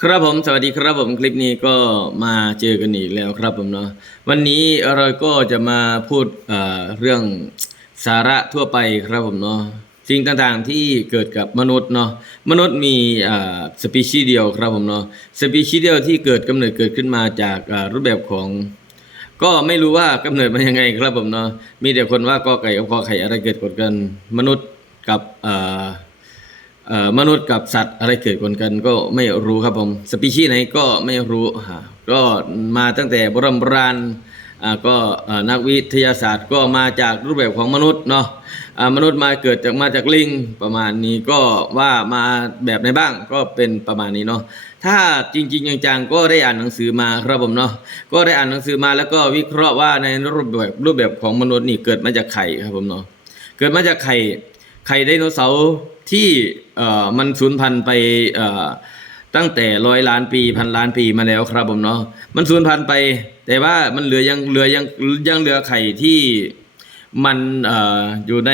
ครับผมสวัสดีครับผมคลิปนี้ก็มาเจอกันอีกแล้วครับผมเนาะวันนี้เราก็จะมาพูดเอ่อเรื่องสาระทั่วไปครับผมเนาะสิ่งต่างๆที่เกิดกับมนุษย์เนาะมนุษย์มีอ่าสปีชีส์เดียวครับผมเนาะสปีชีส์เดียวที่เกิดกำเนิดเกิดขึ้นมาจากอ่ารูปแบบของ ก็ไม่รู้ว่ากำเนิดมายังไงครับผมเนาะมีแต่คนว่ากอไก่กับคอไข่อะไรเกิดก่อนกันมนุษย์กับอ่า มนุษย์กับสัตว์อะไรเกิดก่อนกันก็ไม่รู้ครับผมสปีชีส์ไหนก็ไม่รู้ก็มาตั้งแต่โบราณโบราณก็นักวิทยาศาสตร์ก็มาจากรูปแบบของมนุษย์เนาะมนุษย์มาเกิดจากมาจากลิงประมาณนี้ก็ว่ามาแบบไหนบ้างก็เป็นประมาณนี้เนาะถ้าจริงๆจังๆก็ได้อ่านหนังสือมาครับผมเนาะก็ได้อ่านหนังสือมาแล้วก็วิเคราะห์ว่าในรูปแบบรูปแบบของมนุษย์นี่เกิดมาจากไข่ครับผมเนาะเกิดมาจากไข่ไข่ไดโนเสาร์ ที่เอ่อมันสูญพันธุ์ไปเอ่อตั้งแต่ร้อยล้านปีพันล้านปีมาแล้วครับผมเนาะมันสูญพันธุ์ไป แต่ว่ามันเหลือยังเหลือยังยังเหลือไข่ที่มันเอ่ออยู่ใน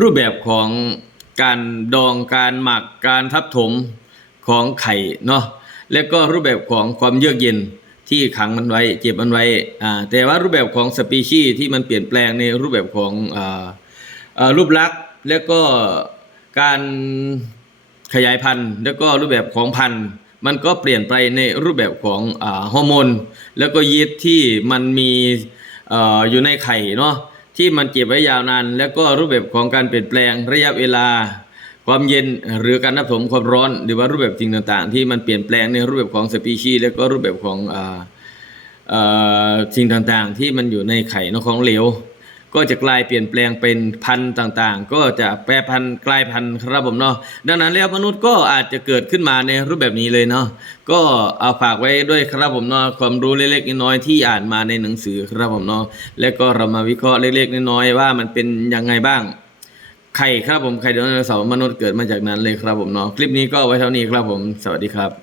รูปแบบของการดองการหมักการทับถมของไข่เนาะแล้วก็รูปแบบของความเยือกเย็นที่ขังมันไว้เก็บมันไว้อ่าแต่ว่ารูปแบบของสปีชีส์ที่มันเปลี่ยนแปลงในรูปแบบของอ่าเอ่อรูปลักษณ์ แล้วก็การขยายพันธุ์แล้วก็รูปแบบของพันธุ์ มันก็เปลี่ยนไปในรูปแบบของอฮอร์โมนแล้วก็ยีสต์ที่มันมีออยู่ในไข่เนาะที่มันเก็บไว้ยาวนาน แล้วก็รูปแบบของการเปลี่ยนแปลงระยะเวลา ความเย็นหรือการนับถมความร้อน หรือว่ารูปแบบสิ่งต่างๆ ที่มันเปลี่ยนแปลงในรูปแบบของสปีชีส์แล้วก็รูปแบบของสิ่งต่างๆ ที่มันอยู่ในไข่นของเหลว ก็จะกลายเปลี่ยนแปลงเป็นพันธุ์ต่างๆ ก็จะแปรพันธุ์กลายพันธุ์ครับผมเนาะดังนั้นแล้วมนุษย์ก็อาจจะเกิดขึ้นมาในรูปแบบนี้เลยเนาะก็เอาฝากไว้ด้วยครับผมเนาะความรู้เล็กๆน้อยๆที่อ่านมาในหนังสือครับผมเนาะแล้วก็เรามาวิเคราะห์เล็กๆน้อยๆว่ามันเป็นยังไงบ้างไข่ครับผมไข่ไดโนเสาร์มนุษย์เกิดมาจากนั้นเลยครับผมเนาะคลิปนี้ก็ไว้เท่านี้ครับผม สวัสดีครับ